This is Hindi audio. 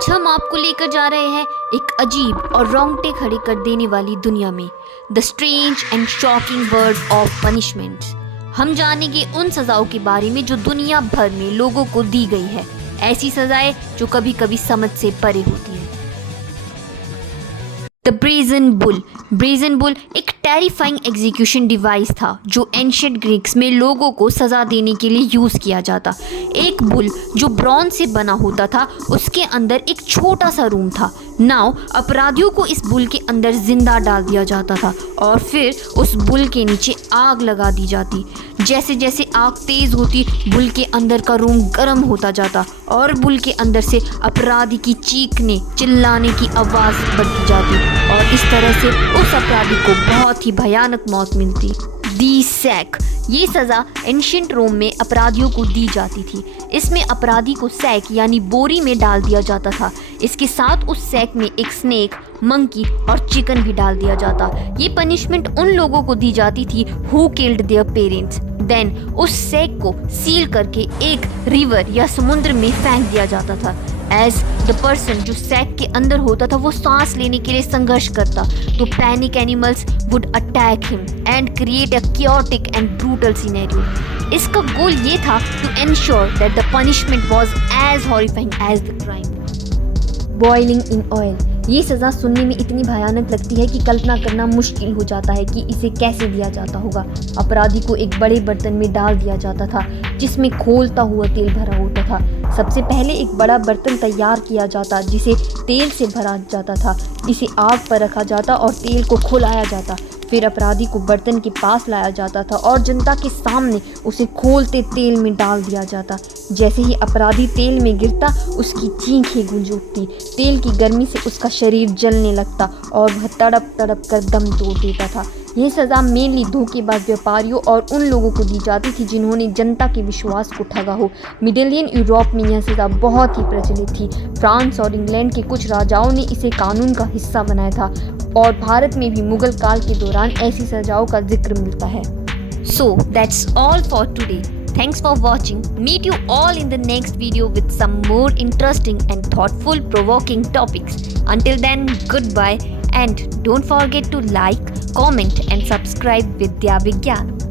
आज हम आपको लेकर जा रहे हैं एक अजीब और रोंगटे खड़े कर देने वाली दुनिया में, the strange and shocking world of punishment. हम जानेंगे उन सजाओं के बारे में जो दुनिया भर में लोगों को दी गई है, ऐसी सजाएं जो कभी कभी समझ से परे होती है। The brazen bull. Brazen bull एक टेरिफाइंग एग्जीक्यूशन डिवाइस था जो एंशिएंट ग्रीक्स में लोगों को सज़ा देने के लिए यूज़ किया जाता। एक बुल जो ब्रॉन्ज से बना होता था, उसके अंदर एक छोटा सा रूम था। नाउ अपराधियों को इस बुल के अंदर जिंदा डाल दिया जाता था और फिर उस बुल के नीचे आग लगा दी जाती। जैसे जैसे आग तेज़ होती, बुल के अंदर का रूम गर्म होता जाता और बुल के अंदर से अपराधी की चीखने चिल्लाने की आवाज़ बढ़ती जाती और इस तरह से उस अपराधी को बहुत ही भयानक मौत मिलती। दी सैक। ये सज़ा एंशिएंट रोम में अपराधियों को दी जाती थी। इसमें अपराधी को सैक यानी बोरी में डाल दिया जाता था। इसके साथ उस सैक में एक स्नेक, मंकी और चिकन भी डाल दिया जाता। ये पनिशमेंट उन लोगों को दी जाती थी who killed their parents. Then उस सैक को सील करके एक रिवर या समुद्र में फेंक दिया जाता था। एज द पर्सन जो सैक के अंदर होता था वो सांस लेने के लिए संघर्ष करता, तो panic animals would attack him and create a chaotic and brutal scenario. इसका गोल ये था to ensure that the punishment was as horrifying as the crime. Boiling in oil. ये सज़ा सुनने में इतनी भयानक लगती है कि कल्पना करना मुश्किल हो जाता है कि इसे कैसे दिया जाता होगा। अपराधी को एक बड़े बर्तन में डाल दिया जाता था जिसमें खोलता हुआ तेल भरा होता था। सबसे पहले एक बड़ा बर्तन तैयार किया जाता जिसे तेल से भरा जाता था। इसे आग पर रखा जाता और तेल को खुलाया जाता। फिर अपराधी को बर्तन के पास लाया जाता था और जनता के सामने उसे खोलते तेल में डाल दिया जाता। जैसे ही अपराधी तेल में गिरता, उसकी चीखें गूंज उठती। तेल की गर्मी से उसका शरीर जलने लगता और वह तड़प तड़प कर दम तोड़ देता था। यह सज़ा मेनली धोखेबाज व्यापारियों और उन लोगों को दी जाती थी जिन्होंने जनता के विश्वास को ठगा हो। मिडिलियन यूरोप में यह सज़ा बहुत ही प्रचलित थी। फ्रांस और इंग्लैंड के कुछ राजाओं ने इसे कानून का हिस्सा बनाया था और भारत में भी मुगल काल के दौरान ऐसी सजाओं का जिक्र मिलता है। So that's all for today. Thanks for watching. Meet you all in the next video with some more interesting and thoughtful provoking topics. Until then, goodbye and don't forget to like, comment and subscribe Vidya Vigyan.